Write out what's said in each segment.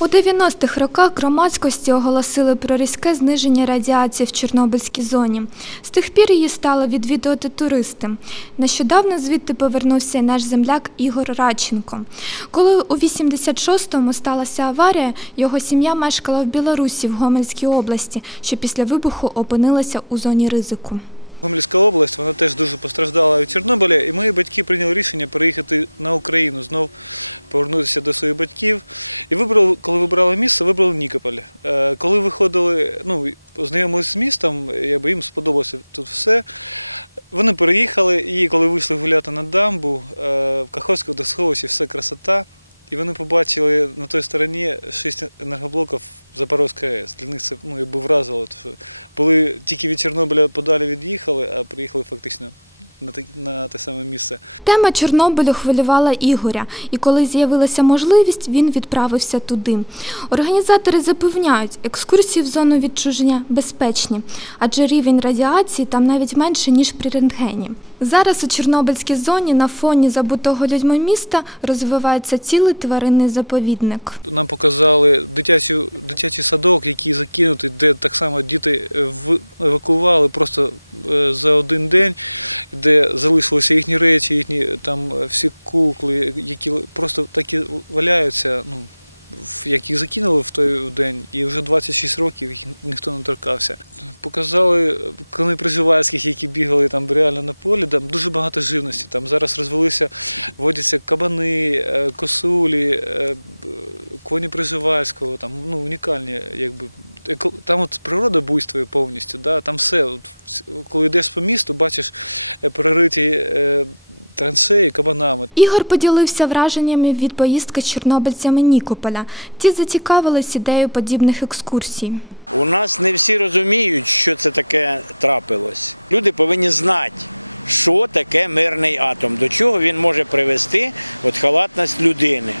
У 90-х роках громадськості оголосили про різке зниження радіації в Чорнобильській зоні. З тих пір її стали відвідувати туристи. Нещодавно звідти повернувся і наш земляк Ігор Радченко. Коли у 86-му сталася аварія, його сім'я мешкала в Білорусі в Гомельській області, що після вибуху опинилася у зоні ризику. Гомельська область вона теж дуже постраждала від Чорнобиля, і мої батьки прийняли рішення переїхати на Україну, знов повернутися до своїх батьків. І вибрали, коли вибрали місце, вибрали Нікополь. Е, Коли виходили, ну, познайомилися з містом, якби їм сподобалося тут все. Вони переїхали, і коли вийшли гуляти на дамбу, е, в Каховському водосховищі все красота. І вони побачили на той стороні шість енергоблоків Запорозької АЕС. Для них це ну, якби вразило. Були тільки від Чорнобиля подалі від'їхали, а приїхали фактично на те, на те саме місце. Тема Чорнобилю хвилювала Ігоря, і коли з'явилася можливість, він відправився туди. Організатори запевняють, екскурсії в зону відчуження безпечні, адже рівень радіації там навіть менше, ніж при рентгені. Зараз у Чорнобильській зоні на фоні забутого людьми міста розвивається цілий тваринний заповідник. Нам показали дитячий, дитячий садок, який закинутий, де так само діти евакували просто е, за один день, де залишилися їхні речі, їхні там е, всі кукли, які просто так і валяються. Ну, як їх закинули в той день, і вже 26 років їх ніхто не торкався. Показали кони приживальських, які бігали там реально на полі, там дуже багато живності. Там зараз розвелися, водяться кабани, е, косулі, е, коні приживальського, там ну, унікальні, якби. Еко- Там от природа буйствує повністю, да? там все. От, коли йдеш по місту, бачиш е, прориті е, траншеї кабанами. Ігор поділився враженнями від поїздки з чорнобильцями Нікополя. Ті зацікавились ідеєю подібних екскурсій. У нас не всі розуміють, що це таке трапилось. Люди повинні знати, що таке мирний атом, до чого він може привести от халатність людини.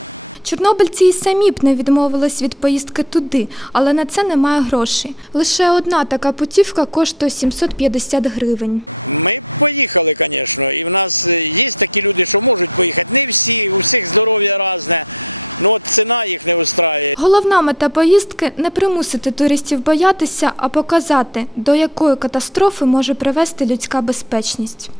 Чорнобильці й самі б не відмовились від поїздки туди, але на це немає грошей. Лише одна така путівка коштує 750 гривень. Ми поїхали, звісно, і в нас є такі люди, що можуть поїхати. Не всі, у всіх здоров'я різне. Ну от ціна їх не устраює. Головна мета поїздки не примусити туристів боятися, а показати, до якої катастрофи може привести людська безпечність.